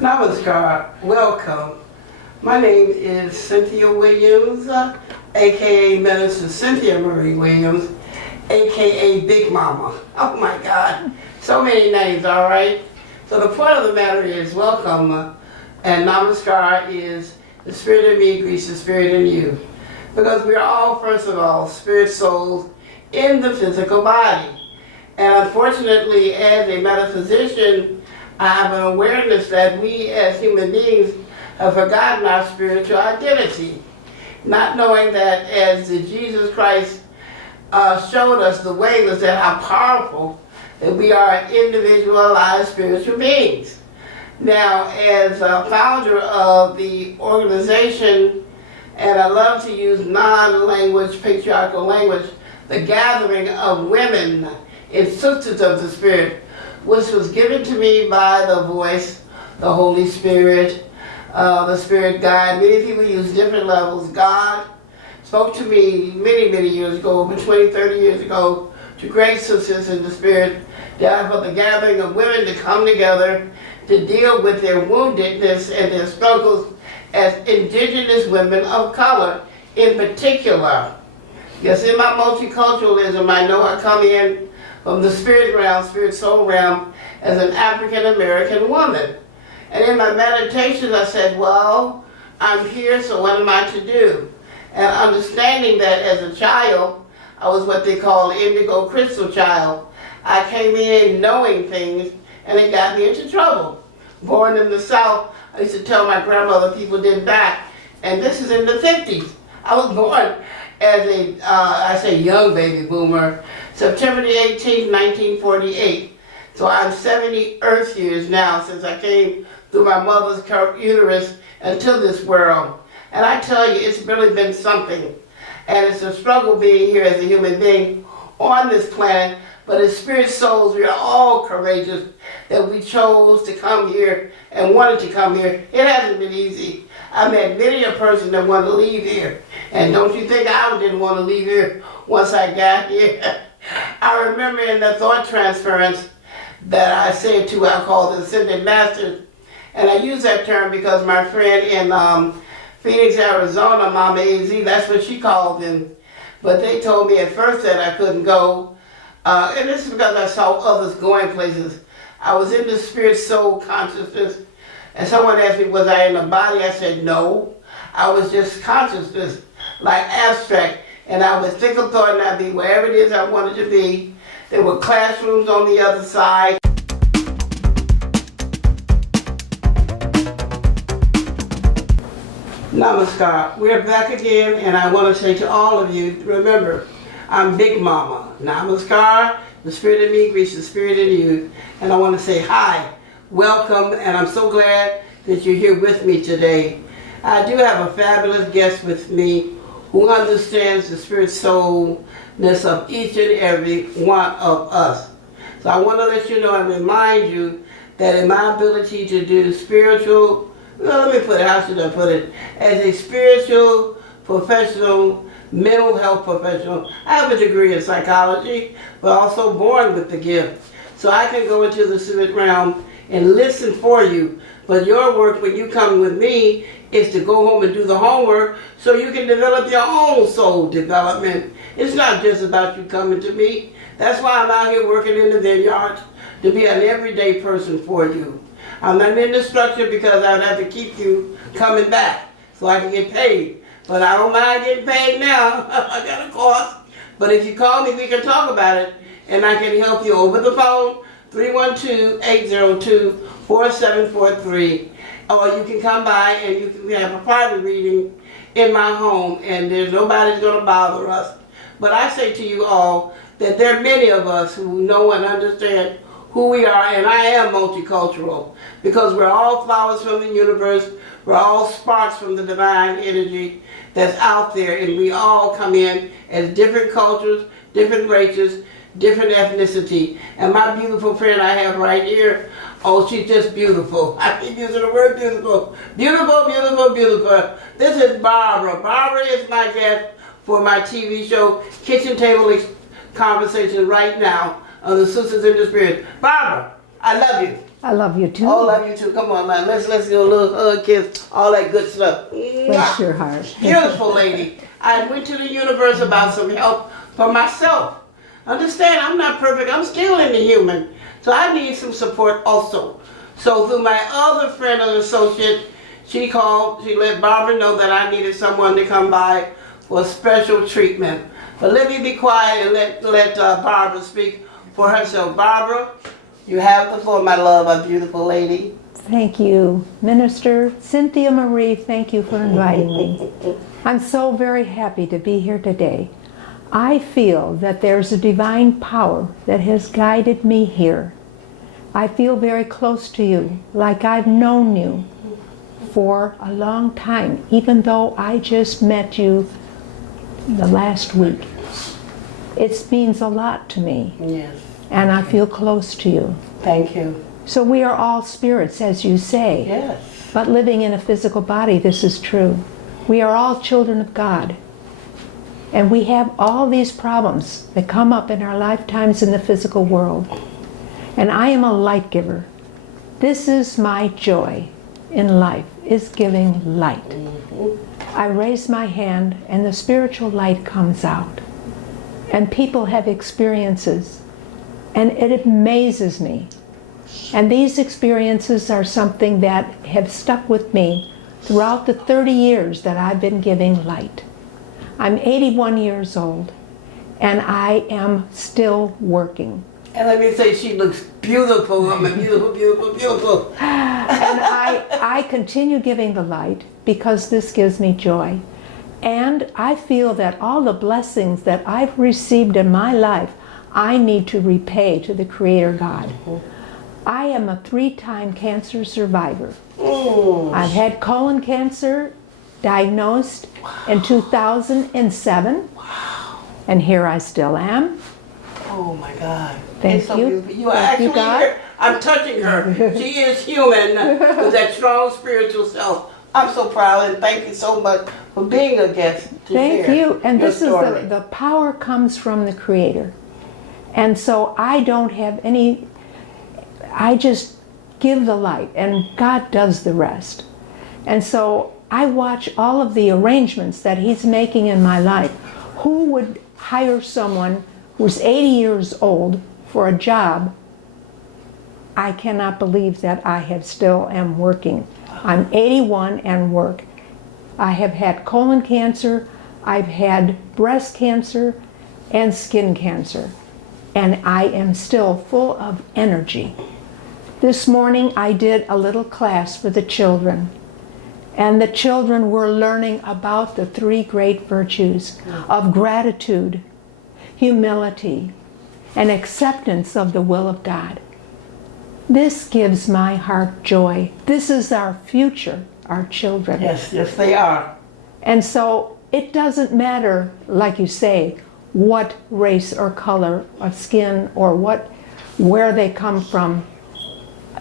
Namaskar, welcome. My name is Cynthia Williams, aka Minister Cynthia Marie Williams, aka Big Mama. Oh my God, so many names, all right? So the point of the matter is welcome, and Namaskar is the spirit in me greets the spirit in you. Because we are all, first of all, spirit souls in the physical body. And unfortunately, as a metaphysician, I have an awareness that we as human beings have forgotten our spiritual identity, not knowing that as Jesus Christ showed us the way was that how powerful that we are individualized spiritual beings. Now, as a founder of the organization, and I love to use non-language, patriarchal language, the gathering of women in sisters of the Spirit, which was given to me by the voice, the Holy Spirit, the Spirit guide. Many people use different levels. God spoke to me many, many years ago, over 20, 30 years ago, to great sisters in the Spirit, for the gathering of women to come together to deal with their woundedness and their struggles as indigenous women of color in particular. Yes, in my multiculturalism, I know I come in from the spirit realm, spirit soul realm, as an African American woman. And in my meditations I said, well, I'm here, so what am I to do? And understanding that as a child, I was what they call indigo crystal child. I came in knowing things, and it got me into trouble. Born in the South, I used to tell my grandmother people didn't die, and this is in the 50s. I was born as a, I say young baby boomer, September the 18th, 1948. So I'm 70 Earth years now since I came through my mother's uterus into this world. And I tell you, it's really been something. And it's a struggle being here as a human being on this planet. But as spirit souls, we are all courageous that we chose to come here and wanted to come here. It hasn't been easy. I met many a person that wanted to leave here. And don't you think I didn't want to leave here once I got here? I remember in the thought transference that I said to, I call the ascended masters, and I use that term because my friend in Phoenix, Arizona, Mama AZ, that's what she called them. But they told me at first that I couldn't go, and this is because I saw others going places. I was in the spirit soul consciousness, and someone asked me, was I in the body? I said, no. I was just consciousness, like abstract. And I would think of thought and I'd be wherever it is I wanted to be. There were classrooms on the other side. Namaskar. We're back again, and I want to say to all of you, remember, I'm Big Mama. Namaskar. The spirit in me greets the spirit in you. And I want to say hi, welcome, and I'm so glad that you're here with me today. I do have a fabulous guest with me who understands the spirit soulness of each and every one of us. So I want to let you know and remind you that in my ability to do spiritual, well, let me put it, how should I put it? As a spiritual professional, mental health professional, I have a degree in psychology, but also born with the gift. So I can go into the spirit realm and listen for you. But your work when you come with me is to go home and do the homework so you can develop your own soul development. It's not just about you coming to me. That's why I'm out here working in the vineyards, to be an everyday person for you. I'm not in the structure because I'd have to keep you coming back so I can get paid. But I don't mind getting paid now. I got a cost. But if you call me, we can talk about it, and I can help you over the phone, 312-802-4743. Or you can come by and you can have a private reading in my home, and there's nobody's going to bother us. But I say to you all that there are many of us who know and understand who we are, and I am multicultural because we're all flowers from the universe. We're all sparks from the divine energy that's out there, and we all come in as different cultures, different races, different ethnicity. And my beautiful friend I have right here, oh, she's just beautiful. I keep using the word beautiful. Beautiful, beautiful, beautiful. This is Barbara. Barbara is my guest for my TV show, Kitchen Table Conversation right now. of the Sisters in the Spirit. Barbara, I love you. I love you too. Oh, love you too. Come on, man. Let's do a little hug, kiss, all that good stuff. Bless your heart. Beautiful lady. I went to the universe about some help for myself. Understand, I'm not perfect. I'm still in the human. So I need some support also. So through my other friend and associate, she called, she let Barbara know that I needed someone to come by for special treatment. But let me be quiet and let Barbara speak for herself. Barbara, you have the floor, my love, a beautiful lady. Thank you, Minister Cynthia Marie. Thank you for inviting me. I'm so very happy to be here today. I feel that there's a divine power that has guided me here. I feel very close to you, like I've known you for a long time, even though I just met you the last week. It means a lot to me. Yes. And I feel close to you. Thank you. So we are all spirits, as you say. Yes. But living in a physical body, this is true. We are all children of God. And we have all these problems that come up in our lifetimes in the physical world. And I am a light giver. This is my joy in life, is giving light. I raise my hand and the spiritual light comes out. And people have experiences. And it amazes me. And these experiences are something that have stuck with me throughout the 30 years that I've been giving light. I'm 81 years old, and I am still working. And let me say, she looks beautiful. I'm a beautiful, beautiful, beautiful. And I continue giving the light because this gives me joy. And I feel that all the blessings that I've received in my life, I need to repay to the Creator God. I am a 3-time cancer survivor. I've had colon cancer diagnosed in 2007. Wow. And here I still am. Oh my God. Thank It's so you. beautiful. You are Thank you, actually God. here. I'm touching her. She is human with that strong spiritual self. I'm so proud and thank you so much for being a guest. Thank you. And your this story. is the power comes from the Creator. And so I don't have any, I just give the light and God does the rest. And so I watch all of the arrangements that He's making in my life. Who would hire someone who's 80 years old for a job? I cannot believe that I still am working. I'm 81 and work. I have had colon cancer, I've had breast cancer, and skin cancer. And I am still full of energy. This morning I did a little class for the children. And the children were learning about the 3 great virtues of gratitude, humility, and acceptance of the will of God. This gives my heart joy. This is our future, our children. Yes, yes they are. And so it doesn't matter, like you say, what race or color of skin or where they come from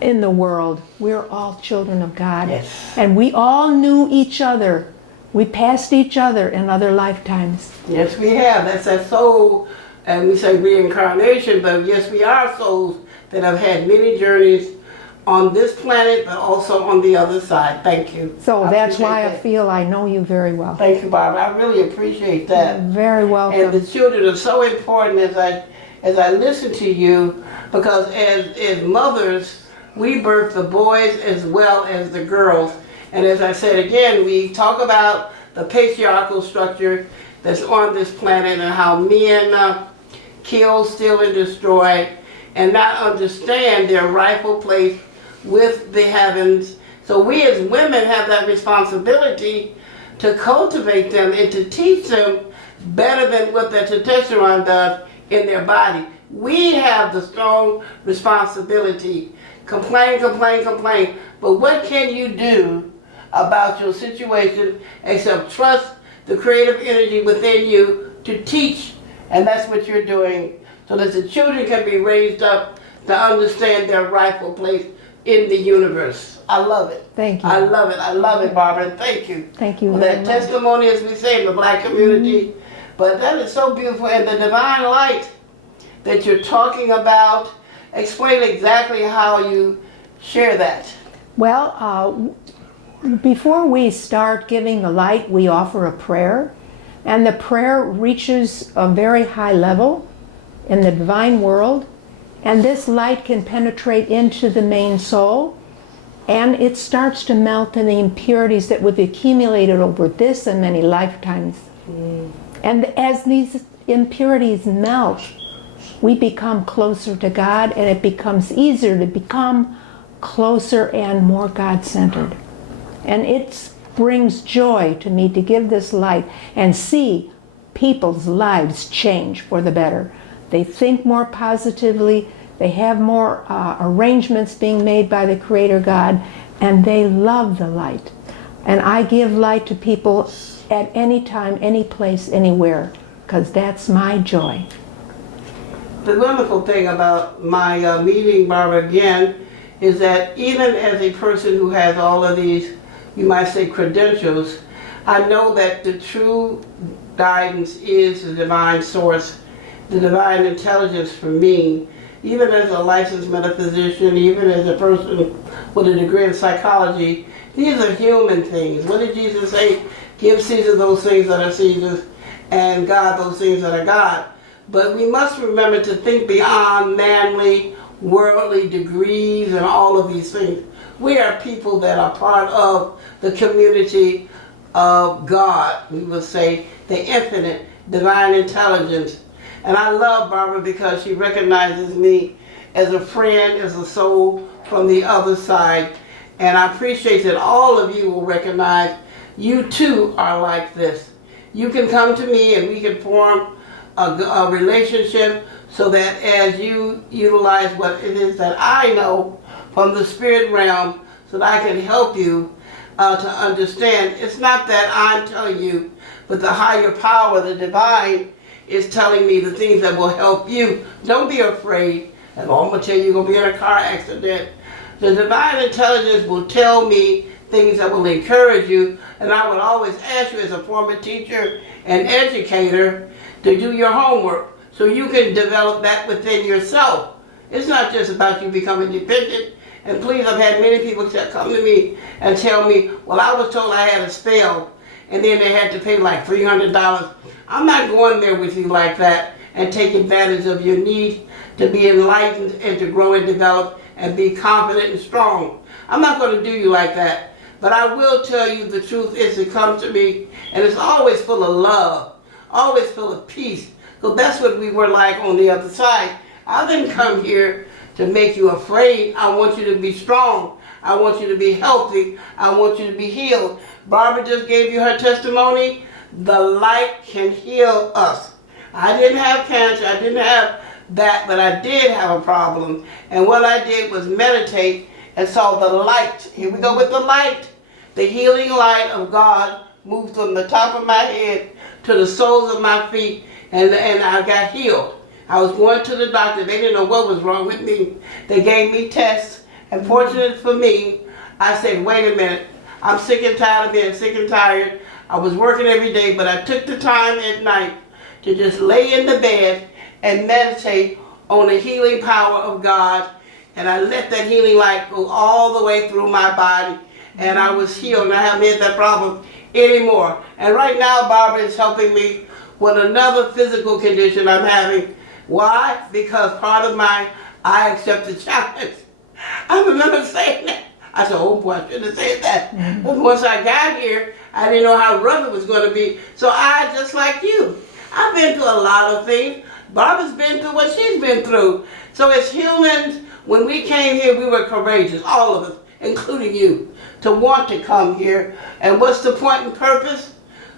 in the world. We're all children of God. Yes. And we all knew each other. We passed each other in other lifetimes. Yes, we have. That's that soul, and we say reincarnation, but yes, we are souls that have had many journeys on this planet, but also on the other side. Thank you. So that's why I that. feel I know you very well. Thank you, Barbara. I really appreciate that. You're very welcome. And the children are so important as I listen to you, because as mothers, we birth the boys as well as the girls. And as I said again, we talk about the patriarchal structure that's on this planet and how men kill, steal, and destroy, and not understand their rightful place with the heavens. So we as women have that responsibility to cultivate them and to teach them better than what the testosterone does in their body. We have the strong responsibility. Complain, complain, complain. But what can you do about your situation except trust the creative energy within you to teach? And that's what you're doing, so that the children can be raised up to understand their rightful place in the universe. I love it. Thank you. I love it. I love it, Barbara. And thank you. Thank you For very that much. testimony, as we say, in the black community. But that is so beautiful. And the divine light that you're talking about? Explain exactly how you share that. Well, before we start giving the light, we offer a prayer, and the prayer reaches a very high level in the divine world, and this light can penetrate into the main soul, and it starts to melt in the impurities that we've accumulated over this and many lifetimes. And as these impurities melt, we become closer to God, and it becomes easier to become closer and more God-centered. And it brings joy to me to give this light and see people's lives change for the better. They think more positively, they have more arrangements being made by the Creator God, and they love the light. And I give light to people at any time, any place, anywhere, because that's my joy. The wonderful thing about my meeting Barbara again is that even as a person who has all of these, you might say, credentials, I know that the true guidance is the divine source, the divine intelligence for me. Even as a licensed metaphysician, even as a person with a degree in psychology, these are human things. What did Jesus say? Give Caesar those things that are Caesar's, and God those things that are God. But we must remember to think beyond manly, worldly degrees and all of these things. We are people that are part of the community of God. We will say the infinite divine intelligence. And I love Barbara because she recognizes me as a friend, as a soul from the other side. And I appreciate that all of you will recognize you too are like this. You can come to me and we can form a relationship so that as you utilize what it is that I know from the spirit realm, so that I can help you to understand. It's not that I'm telling you, but the higher power, the divine, is telling me the things that will help you. Don't be afraid. And I'm going to tell you you're going to be in a car accident. The divine intelligence will tell me things that will encourage you. And I would always ask you as a former teacher and educator to do your homework so you can develop that within yourself. It's not just about you becoming dependent. And please, I've had many people come to me and tell me, well, I was told I had a spell, and then they had to pay like $300. I'm not going there with you like that and take advantage of your need to be enlightened and to grow and develop and be confident and strong. I'm not going to do you like that. But I will tell you the truth is to come to me, and it's always full of love, always full of peace. So that's what we were like on the other side. I didn't come here to make you afraid. I want you to be strong. I want you to be healthy. I want you to be healed. Barbara just gave you her testimony. The light can heal us. I didn't have cancer. I didn't have that, but I did have a problem. And what I did was meditate and saw the light. Here we go with the light. The healing light of God moved from the top of my head to the soles of my feet, and I got healed. I was going to the doctor. They didn't know what was wrong with me. They gave me tests, and fortunate for me, I said, wait a minute. I'm sick and tired of being sick and tired. I was working every day, but I took the time at night to just lay in the bed and meditate on the healing power of God. And I let that healing light go all the way through my body. And I was healed, and I haven't had that problem anymore. And right now, Barbara is helping me with another physical condition I'm having. Why? Because part of my, I accept the challenge. I remember saying that. I said, oh boy, I shouldn't have said that. But once I got here, I didn't know how rough it was going to be. So I, just like you, I've been through a lot of things. Barbara's been through what she's been through. So as humans, when we came here, we were courageous, all of us, including you, to want to come here. And what's the point and purpose?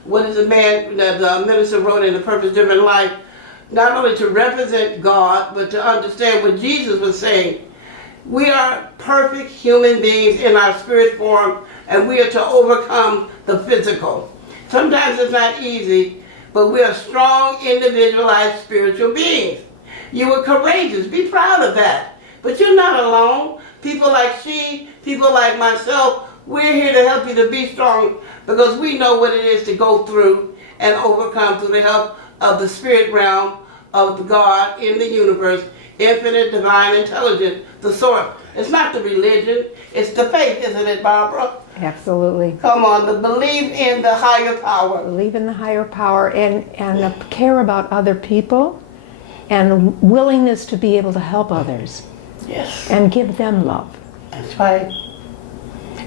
What is the man, the minister wrote in The Purpose Driven Life? Not only to represent God, but to understand what Jesus was saying. We are perfect human beings in our spirit form, and we are to overcome the physical. Sometimes it's not easy, but we are strong, individualized spiritual beings. You were courageous. Be proud of that. But you're not alone. People like she, people like myself, we're here to help you to be strong because we know what it is to go through and overcome through the help of the spirit realm of the God in the universe, infinite divine intelligence, the source. It's not the religion, it's the faith, isn't it, Barbara? Absolutely. Come on, the belief in the higher power. Believe in the higher power and care about other people and willingness to be able to help others. Yes. And give them love. That's right.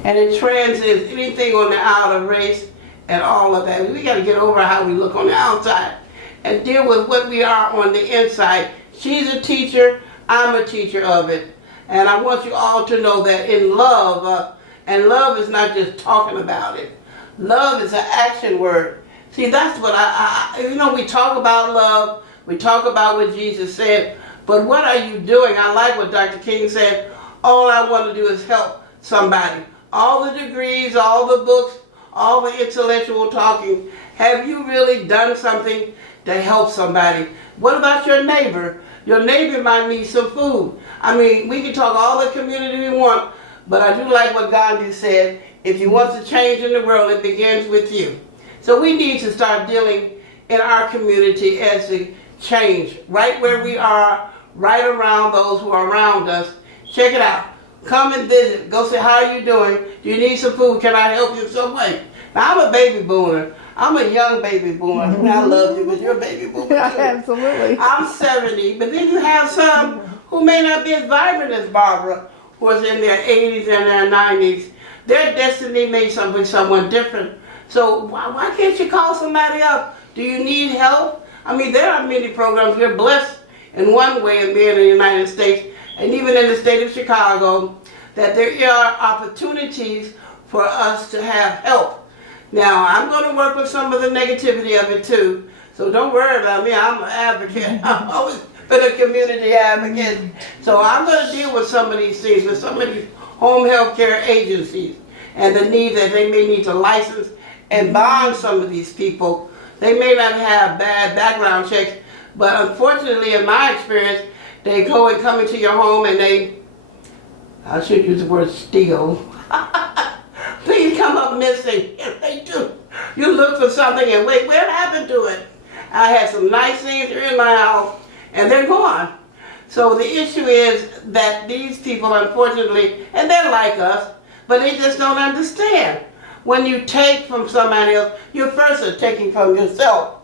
And it transcends anything on the outer race and all of that. We got to get over how we look on the outside and deal with what we are on the inside. She's a teacher, I'm a teacher of it. And I want you all to know that in love, and love is not just talking about it. Love is an action word. See, that's what we talk about love, we talk about what Jesus said, but what are you doing? I like what Dr. King said. All I want to do is help somebody. All the degrees, all the books, all the intellectual talking. Have you really done something to help somebody? What about your neighbor? Your neighbor might need some food. I mean, we can talk all the community we want, but I do like what Gandhi said. If you want to change in the world, it begins with you. So we need to start dealing in our community as a change, right where we are, right around those who are around us. Check it out. Come and visit. Go say, how are you doing? Do you need some food? Can I help you in some way? Now, I'm a baby boomer. I'm a young baby boomer. I love you, but you're a baby boomer too. Absolutely. I'm 70, but then you have some who may not be as vibrant as Barbara, who is in their 80s and their 90s. Their destiny may be someone different. So why can't you call somebody up? Do you need help? I mean, there are many programs. We're blessed in one way of being in the United States, and even in the state of Chicago, that there are opportunities for us to have help. Now, I'm going to work with some of the negativity of it too, so don't worry about me. I'm an advocate. I've always been a community advocate. So I'm going to deal with some of these things, with some of these home health care agencies, and the need that they may need to license and bond some of these people. They may not have bad background checks, but unfortunately, in my experience, they go and come into your home and I should use the word steal. Please come up missing. If they do, you look for something and wait, what happened to it? I had some nice things here in my house and they're gone. So the issue is that these people, unfortunately, and they're like us, but they just don't understand. When you take from somebody else, you first are taking from yourself.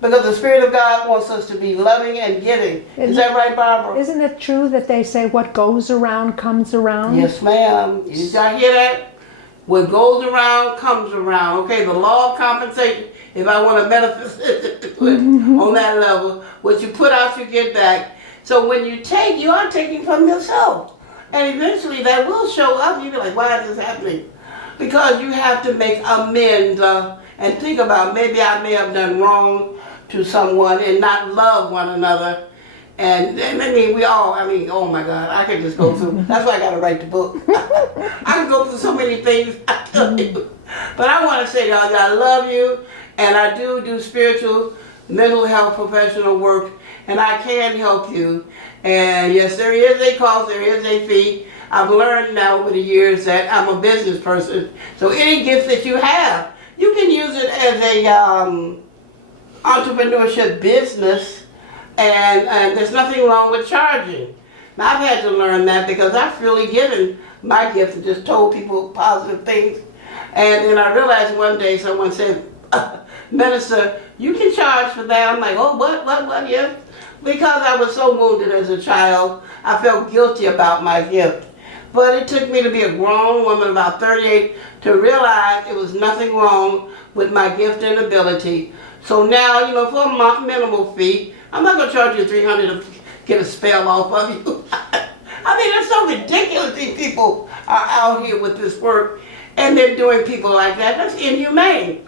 Because the Spirit of God wants us to be loving and giving. Is that right, Barbara? Isn't it true that they say what goes around comes around? Yes, ma'am. Did y'all hear that? What goes around comes around. Okay, the law of compensation, if I want to metaphysics on that level, what you put out, you get back. So when you take, you are taking from yourself. And eventually that will show up. You'll be like, why is this happening? Because you have to make amends and think about, maybe I may have done wrong to someone and not love one another. And I mean, oh my God, I could just go through, that's why I got to write the book. I can go through so many things, I tell you. But I want to say to y'all that I love you, and I do spiritual, mental health, professional work, and I can help you. And yes, there is a cost, there is a fee. I've learned now over the years that I'm a business person. So any gift that you have, you can use it as a entrepreneurship business, and there's nothing wrong with charging. Now I've had to learn that because I've really given my gift and just told people positive things. And then I realized one day someone said, Minister, you can charge for that. I'm like, oh, what, yeah. Because I was so wounded as a child, I felt guilty about my gift. But it took me to be a grown woman, about 38, to realize it was nothing wrong with my gift and ability. So now, for a minimal fee, I'm not going to charge you $300 to get a spell off of you. I mean, it's so ridiculous these people are out here with this work, and they're doing people like that. That's inhumane.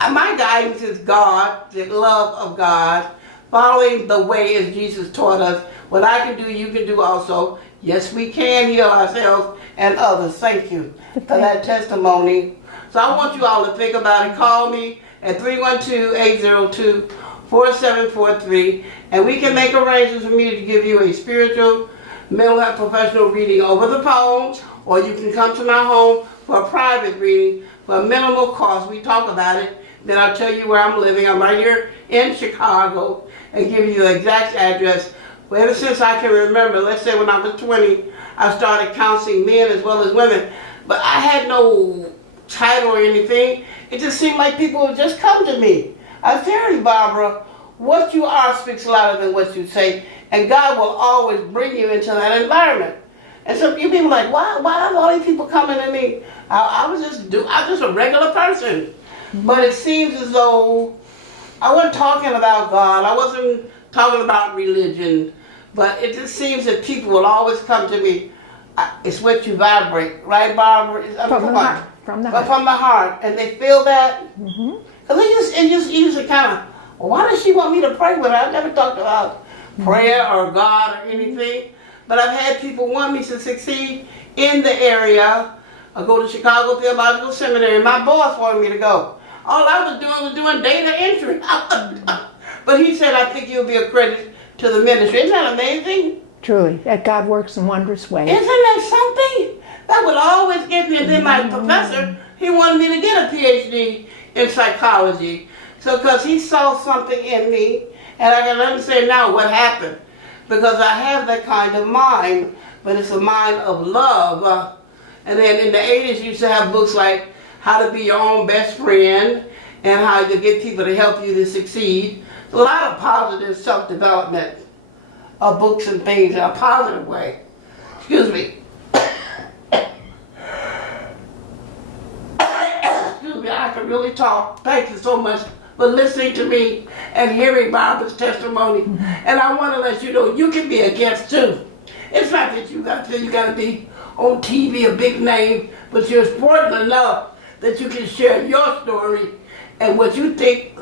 My guidance is God, the love of God, following the way as Jesus taught us. What I can do, you can do also. Yes, we can heal ourselves and others. Thank you for that testimony. So I want you all to think about it. Call me at 312-802-4743, and we can make arrangements for me to give you a spiritual, mental health professional reading over the phone, or you can come to my home for a private reading for a minimal cost. We talk about it. Then I'll tell you where I'm living. I'm right here in Chicago. and give you the exact address. Well, ever since I can remember, let's say when I was 20, I started counseling men as well as women. But I had no title or anything. It just seemed like people would just come to me. I tell you, Barbara, what you are speaks louder than what you say, and God will always bring you into that environment. And so you people like, why are all these people coming to me? I'm just a regular person. But it seems as though I wasn't talking about God. I wasn't talking about religion. But it just seems that people will always come to me. It's what you vibrate, right, Barbara? From the heart. From the heart. From the heart. And they feel that. Because it just kind of, well, why does she want me to pray with her? I've never talked about prayer or God or anything. But I've had people want me to succeed in the area. I go to Chicago Theological Seminary. My boss wanted me to go. All I was doing data entry. But he said, I think you'll be a credit to the ministry. Isn't that amazing? Truly, that God works in wondrous ways. Isn't that something? That would always get me. And then my professor, he wanted me to get a PhD in psychology. So, because he saw something in me, and I can understand now what happened. Because I have that kind of mind, but it's a mind of love. And then in the 80s, you used to have books like How to Be Your Own Best Friend and how to get people to help you to succeed. A lot of positive self-development books and things in a positive way. Excuse me. Excuse me, I can really talk. Thank you so much for listening to me and hearing Barbara's testimony. And I want to let you know you can be a guest too. It's not that you got to be on TV, a big name, but you're important enough that you can share your story and what you think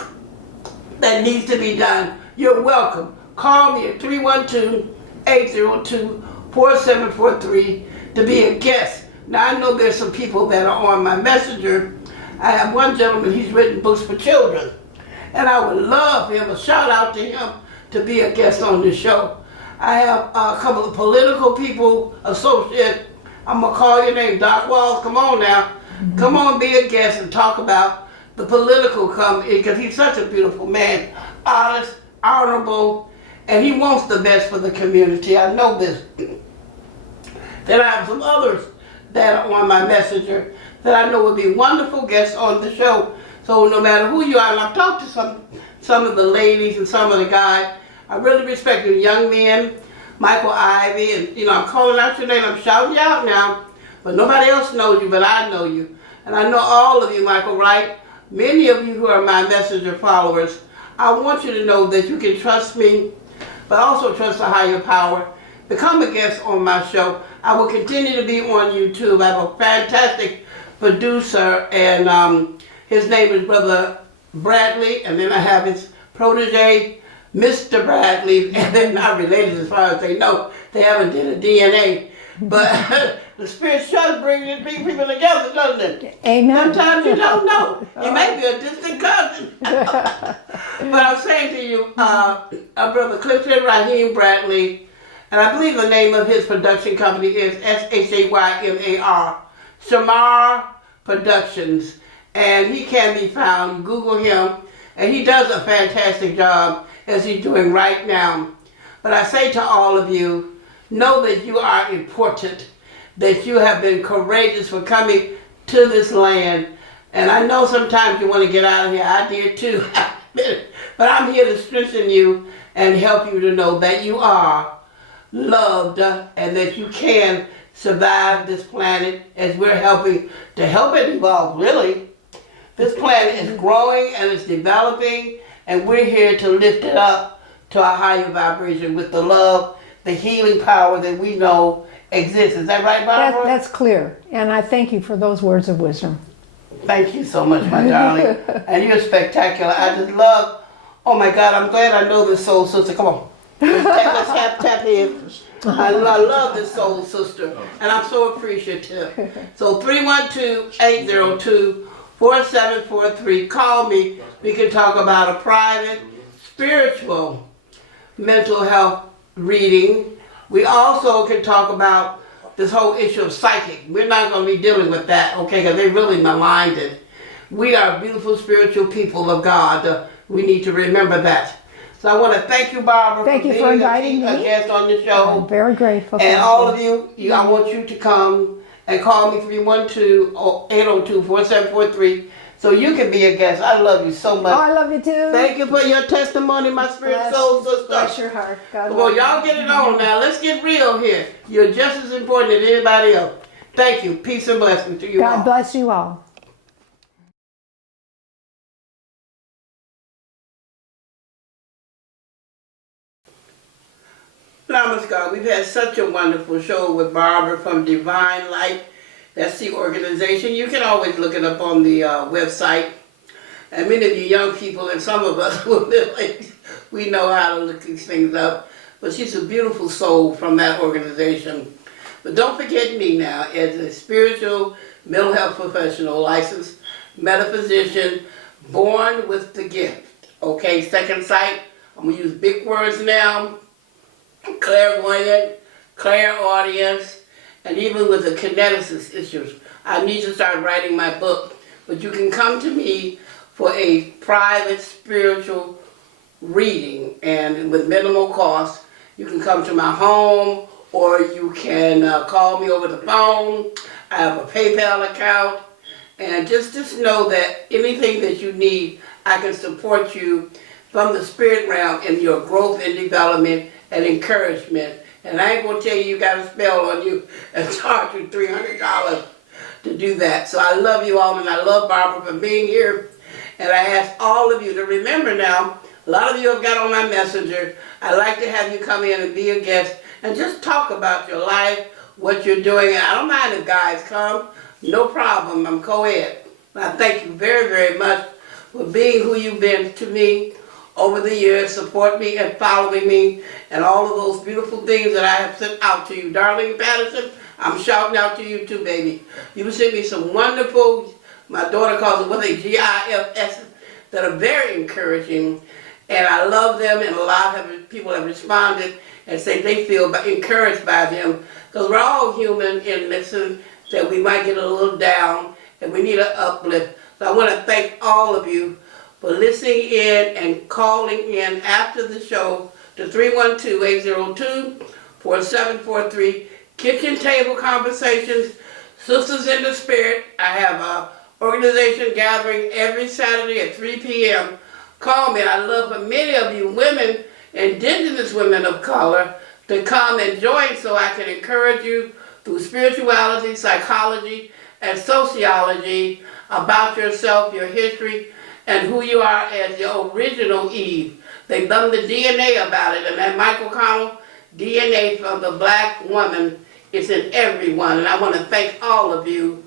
that needs to be done. You're welcome. Call me at 312-802-4743 to be a guest. Now I know there's some people that are on my messenger. I have one gentleman, he's written books for children. And I would love him, a shout out to him, to be a guest on this show. I have a couple of political people, associates. I'm going to call your name, Doc Walls. Come on now. Come on, be a guest and talk about the political because he's such a beautiful man. Honest, honorable, and he wants the best for the community. I know this. Then I have some others that are on my messenger that I know would be wonderful guests on the show. So no matter who you are, and I've talked to some of the ladies and some of the guys, I really respect you, young men, Michael Ivy, and I'm calling out your name, I'm shouting you out now, but nobody else knows you, but I know you. And I know all of you, Michael Wright, many of you who are my messenger followers. I want you to know that you can trust me, but also trust a higher power. Become a guest on my show. I will continue to be on YouTube. I have a fantastic producer, and his name is Brother Bradley, and then I have his protege, Mr. Bradley, and they're not related as far as they know. They haven't did a DNA. But the Spirit does bring people together, doesn't it? Amen. Sometimes you don't know. You may be a distant cousin. But I'm saying to you, Brother Clifton Raheem Bradley, and I believe the name of his production company is Shaymar, Shaymar Productions. And he can be found. Google him. And he does a fantastic job as he's doing right now. But I say to all of you, know that you are important, that you have been courageous for coming to this land. And I know sometimes you want to get out of here. I did too. But I'm here to strengthen you and help you to know that you are loved and that you can survive this planet as we're helping to help it evolve, really. This planet is growing and it's developing, and we're here to lift it up to a higher vibration with the love, the healing power that we know exists. Is that right, Barbara? That's clear, and I thank you for those words of wisdom. Thank you so much, my darling. And you're spectacular. I just love, oh my God, I'm glad I know this soul sister. Come on. Let's tap in. I love this soul sister, and I'm so appreciative. So 312-802-4743. Call me. We can talk about a private, spiritual, mental health reading. We also can talk about this whole issue of psychic. We're not going to be dealing with that, okay, because they really maligned it. We are beautiful spiritual people of God. We need to remember that. So I want to thank you, Barbara, Thank you for inviting a me. guest on the show. I'm very grateful. And all of you, I want you to come and call me 312-802-4743 so you can be a guest. I love you so much. Oh, I love you too. Thank you for your testimony, my spirit soul sister. Bless your heart. God Come on, y'all get it on now. Let's get real here. You're just as important as anybody else. Thank you. Peace and blessings to you all. God bless you all. Namaskar. We've had such a wonderful show with Barbara from Divine Light. That's the organization. You can always look it up on the website. And many of you young people and some of us we know how to look these things up. But she's a beautiful soul from that organization. But don't forget me now as a spiritual mental health professional, licensed metaphysician, born with the gift. Okay, second sight. I'm going to use big words now. Clairvoyant, clairaudience, and even with the kineticist issues. I need to start writing my book, but you can come to me for a private spiritual reading and with minimal cost. You can come to my home or you can call me over the phone. I have a PayPal account, and just know that anything that you need, I can support you from the spirit realm in your growth and development and encouragement. And I ain't gonna tell you got a spell on you and charge you $300 to do that. So I love you all, and I love Barbara for being here. And I ask all of you to remember now, a lot of you have got on my messenger. I'd like to have you come in and be a guest and just talk about your life, what you're doing. And I don't mind if guys come, no problem, I'm co-ed. And I thank you very, very much for being who you've been to me over the years, support me and following me, and all of those beautiful things that I have sent out to you. Darlene Patterson, I'm shouting out to you too, baby. You sent me some wonderful, my daughter calls it, what they GIFs, that are very encouraging, and I love them, and a lot of people have responded and say they feel encouraged by them, because we're all human and listen, that we might get a little down, and we need an uplift. So I want to thank all of you for listening in and calling in after the show to 312-802-4743. Kitchen Table Conversations, Sisters in the Spirit. I have an organization gathering every Saturday at 3 p.m. Call me. I love for many of you women, indigenous women of color, to come and join so I can encourage you through spirituality, psychology, and sociology about yourself, your history, and who you are as the original Eve. They've done the DNA about it, and that Michael Connell DNA from the black woman is in everyone. And I want to thank all of you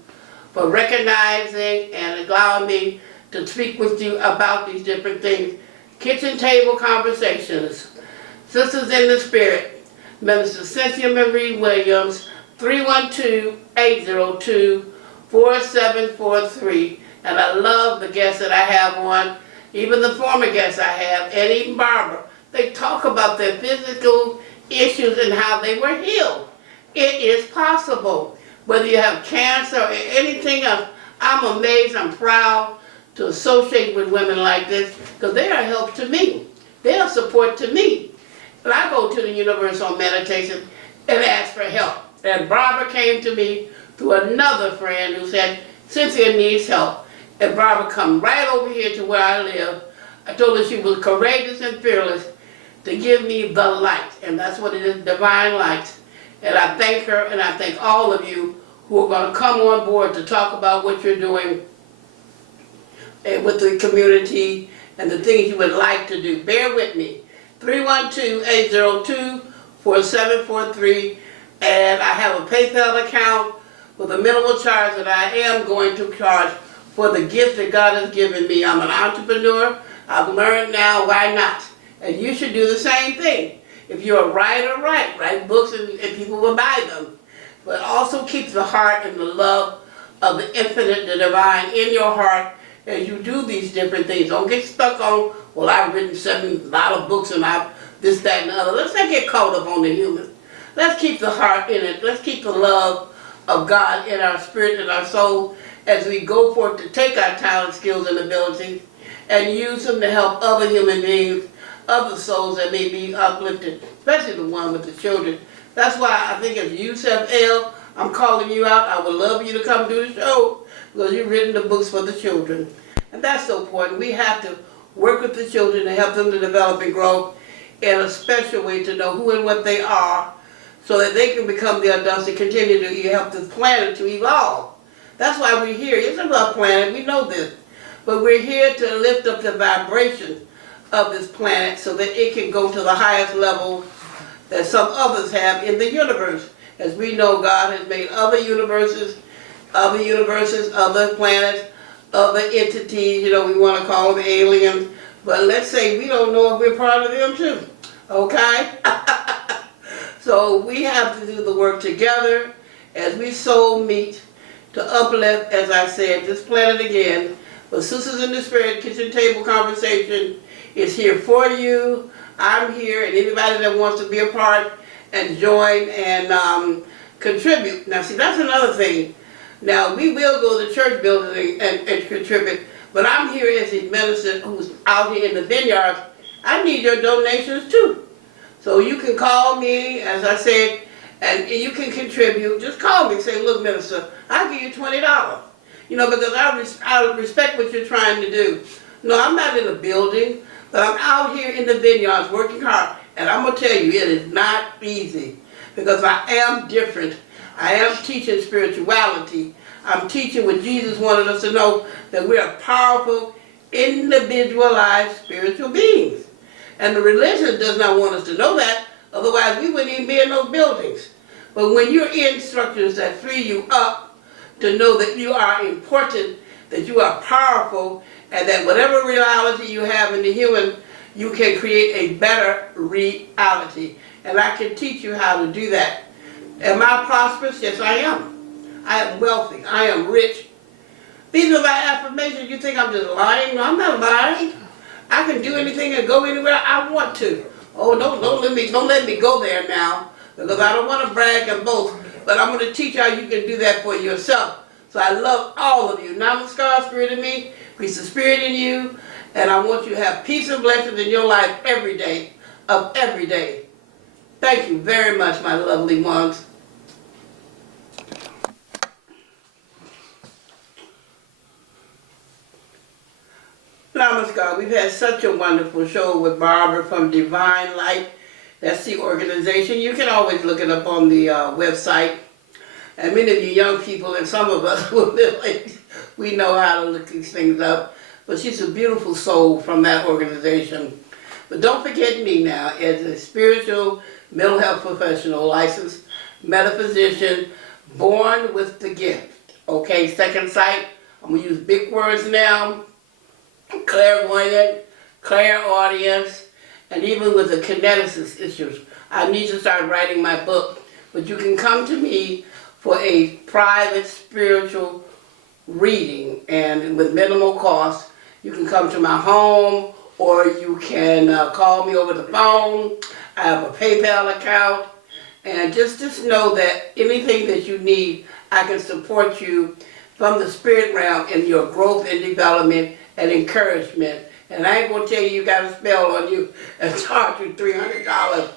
for recognizing and allowing me to speak with you about these different things. Kitchen Table Conversations, Sisters in the Spirit, Minister Cynthia Marie Williams, 312-802-4743. And I love the guests that I have on, even the former guests I have, and even Barbara. They talk about their physical issues and how they were healed. It is possible. Whether you have cancer or anything else, I'm amazed, I'm proud to associate with women like this, because they are help to me. They are support to me. And I go to the universe on meditation and ask for help. And Barbara came to me through another friend who said, Cynthia needs help. And Barbara come right over here to where I live. I told her she was courageous and fearless to give me the light. And that's what it is, divine light. And I thank her, and I thank all of you who are going to come on board to talk about what you're doing with the community and the things you would like to do. Bear with me. 312-802-4743. And I have a PayPal account with a minimal charge that I am going to charge for the gift that God has given me. I'm an entrepreneur. I've learned now, why not? And you should do the same thing. If you're a writer, write books and people will buy them. But also keep the heart and the love of the infinite, the divine in your heart as you do these different things. Don't get stuck on, well, I've written a lot of books and I've this, that, and the other. Let's not get caught up on the human. Let's keep the heart in it. Let's keep the love of God in our spirit and our soul as we go forth to take our talents, skills, and abilities and use them to help other human beings other souls that may be uplifted, especially the one with the children. That's why I think as Yusef L, I'm calling you out. I would love you to come do the show because you've written the books for the children. And that's so important. We have to work with the children to help them to develop and grow in a special way to know who and what they are so that they can become the adults and continue to help this planet to evolve. That's why we're here. It's about planet. We know this. But we're here to lift up the vibration of this planet so that it can go to the highest level that some others have in the universe. As we know, God has made other universes, other planets, other entities, you know, we want to call them aliens. But let's say we don't know if we're part of them too, okay? So we have to do the work together as we soul meet to uplift, as I said, this planet again. But Sisters in the Spirit Kitchen Table Conversation is here for you. I'm here, and anybody that wants to be a part and join and contribute. Now, see, that's another thing. Now, we will go to the church building and contribute, but I'm here as a minister who's out here in the vineyards. I need your donations too. So you can call me, as I said, and you can contribute. Just call me and say, look, minister, I'll give you $20. You know, because I respect what you're trying to do. No, I'm not in a building, but I'm out here in the vineyards working hard. And I'm going to tell you, it is not easy because I am different. I am teaching spirituality. I'm teaching what Jesus wanted us to know, that we are powerful, individualized spiritual beings. And the religion does not want us to know that, otherwise we wouldn't even be in those buildings. But when you're in structures that free you up to know that you are important, that you are powerful, and that whatever reality you have in the human, you can create a better reality. And I can teach you how to do that. Am I prosperous? Yes, I am. I am wealthy. I am rich. These are my affirmations. You think I'm just lying? No, I'm not lying. I can do anything and go anywhere I want to. Oh, don't let me go there now, because I don't want to brag and boast. But I'm going to teach how you can do that for yourself. So I love all of you. Namaskar, Spirit in me, peace of spirit in you, and I want you to have peace and blessings in your life every day, of every day. Thank you very much, my lovely ones. Namaskar. We've had such a wonderful show with Barbara from Divine Light. That's the organization. You can always look it up on the website. And many of you young people, and some of us who are middle-aged, we know how to look these things up. But she's a beautiful soul from that organization. But don't forget me now as a spiritual mental health professional, licensed metaphysician, born with the gift. Okay, second sight. I'm going to use big words now. Clairvoyant, clairaudience, and even with the kineticist issues. I need to start writing my book. But you can come to me for a private spiritual reading, and with minimal cost. You can come to my home, or you can call me over the phone. I have a PayPal account, and just know that anything that you need, I can support you from the spirit realm in your growth and development and encouragement. And I ain't gonna tell you you got a spell on you and charge you $300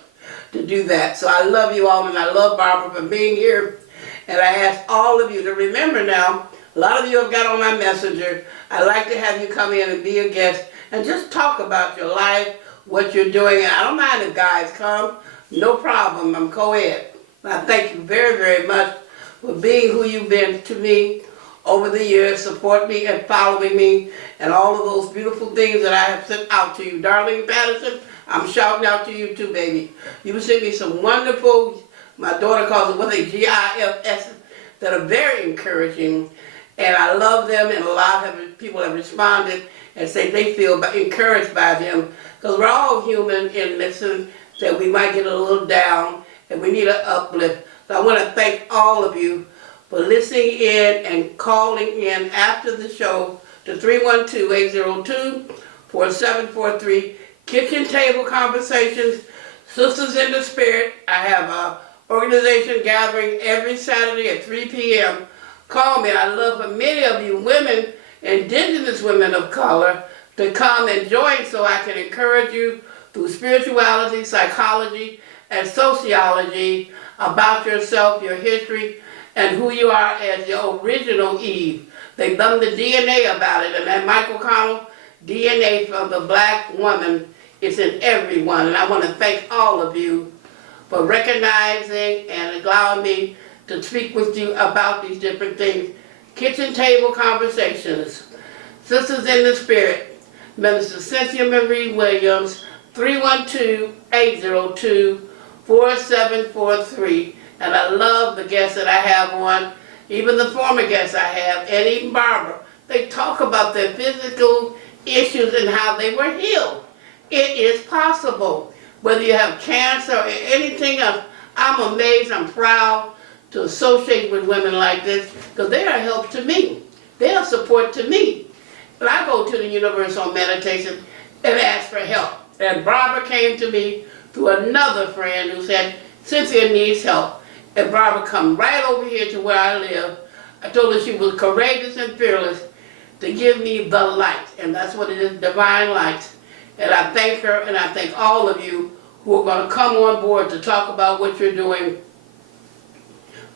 to do that. So I love you all, and I love Barbara for being here. And I ask all of you to remember now, a lot of you have got on my messenger. I'd like to have you come in and be a guest and just talk about your life, what you're doing. And I don't mind if guys come, no problem, I'm co-ed. I thank you very, very much for being who you've been to me over the years, support me and following me, and all of those beautiful things that I have sent out to you. Darlene Patterson, I'm shouting out to you too, baby. You sent me some wonderful, my daughter calls it, what they GIFs, that are very encouraging, and I love them, and a lot of people have responded and say they feel encouraged by them, because we're all human and listen, that we might get a little down, and we need an uplift. So I want to thank all of you for listening in and calling in after the show to 312-802-4743. Kitchen Table Conversations, Sisters in the Spirit. I have an organization gathering every Saturday at 3 p.m. Call me. I love for many of you women, indigenous women of color, to come and join so I can encourage you through spirituality, psychology, and sociology about yourself, your history, and who you are as your original Eve. They've done the DNA about it, and that Michael Connell DNA from the black woman is in everyone. And I want to thank all of you for recognizing and allowing me to speak with you about these different things. Kitchen table conversations. Sisters in the Spirit, Minister Cynthia Marie Williams, 312-802-4743. And I love the guests that I have on, even the former guests I have, and even Barbara. They talk about their physical issues and how they were healed. It is possible. Whether you have cancer or anything else, I'm amazed, I'm proud to associate with women like this because they are help to me. They are support to me. But I go to the Universal Meditation and ask for help. And Barbara came to me through another friend who said, Cynthia needs help. And Barbara come right over here to where I live. I told her she was courageous and fearless to give me the light. And that's what it is, divine light. And I thank her and I thank all of you who are going to come on board to talk about what you're doing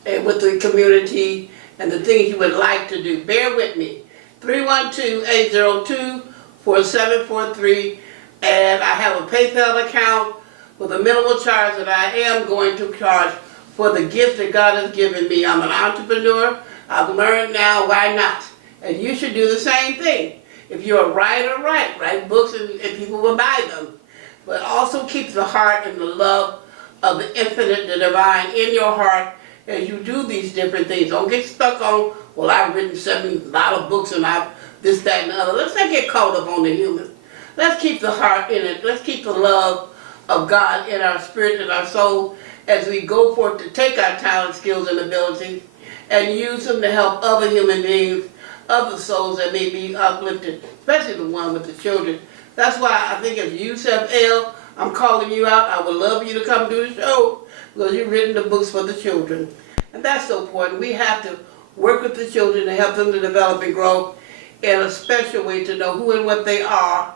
with the community and the things you would like to do. Bear with me. 312-802-4743. And I have a PayPal account with a minimal charge that I am going to charge for the gift that God has given me. I'm an entrepreneur. I've learned now, why not? And you should do the same thing. If you're a writer, write books and people will buy them. But also keep the heart and the love of the infinite, the divine in your heart as you do these different things. Don't get stuck on, well, I've written a lot of books and I've this, that, and the other. Let's not get caught up on the human. Let's keep the heart in it. Let's keep the love of God in our spirit and our soul as we go forth to take our talents, skills, and abilities and use them to help other human beings, other souls that may be uplifted, especially the one with the children. That's why I think as Yusef L, I'm calling you out. I would love you to come do the show because you've written the books for the children. And that's so important. We have to work with the children to help them to develop and grow in a special way to know who and what they are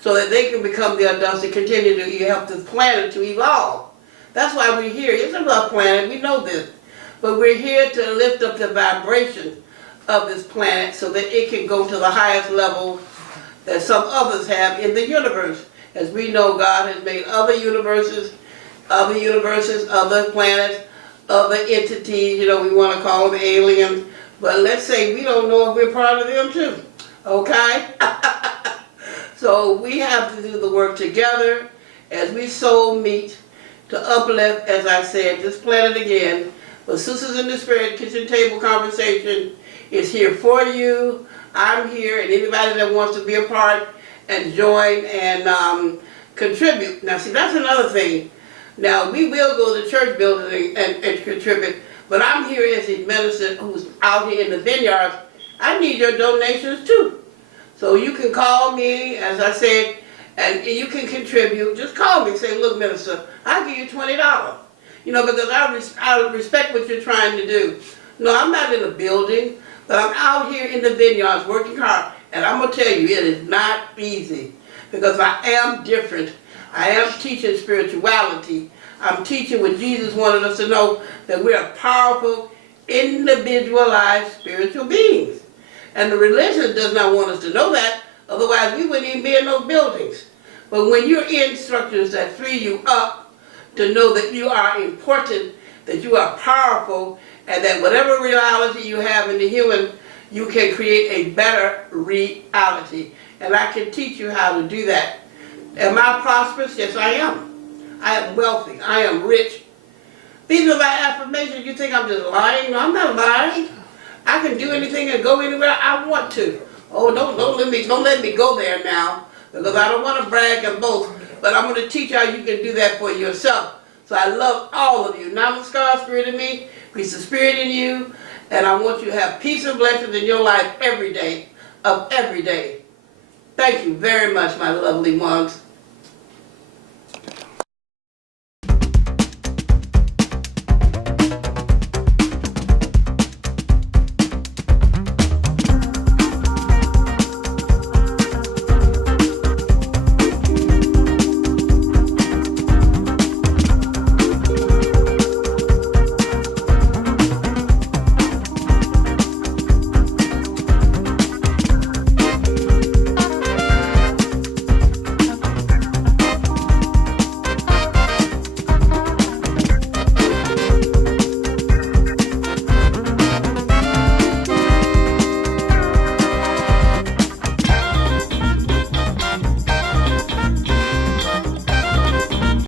so that they can become the adults and continue to help the planet to evolve. That's why we're here. It's about planet. We know this. But we're here to lift up the vibration of this planet so that it can go to the highest level that some others have in the universe. As we know, God has made other universes, other planets, other entities, we want to call them aliens. But let's say we don't know if we're part of them too, okay? So we have to do the work together as we soul meet to uplift, as I said, this planet again. But Sisters in the Spirit Kitchen Table Conversation is here for you. I'm here, and anybody that wants to be a part and join and contribute. Now, see, that's another thing. Now, we will go to church buildings and contribute, but I'm here as a minister who's out here in the vineyards. I need your donations too. So you can call me, as I said, and you can contribute. Just call me and say, look, minister, I'll give you $20. Because I respect what you're trying to do. No, I'm not in a building, but I'm out here in the vineyards working hard. And I'm going to tell you, it is not easy because I am different. I am teaching spirituality. I'm teaching what Jesus wanted us to know, that we are powerful, individualized spiritual beings. And the religion does not want us to know that, otherwise we wouldn't even be in those buildings. But when you're in structures that free you up to know that you are important, that you are powerful, and that whatever reality you have in the human, you can create a better reality. And I can teach you how to do that. Am I prosperous? Yes, I am. I am wealthy. I am rich. These are my affirmations. You think I'm just lying? No, I'm not lying. I can do anything and go anywhere I want to. Oh, don't let me go there now, because I don't want to brag and boast. But I'm going to teach you how you can do that for yourself. So I love all of you. Namaskar, Spirit in me, peace of spirit in you, and I want you to have peace and blessings in your life every day, of every day. Thank you very much, my lovely ones.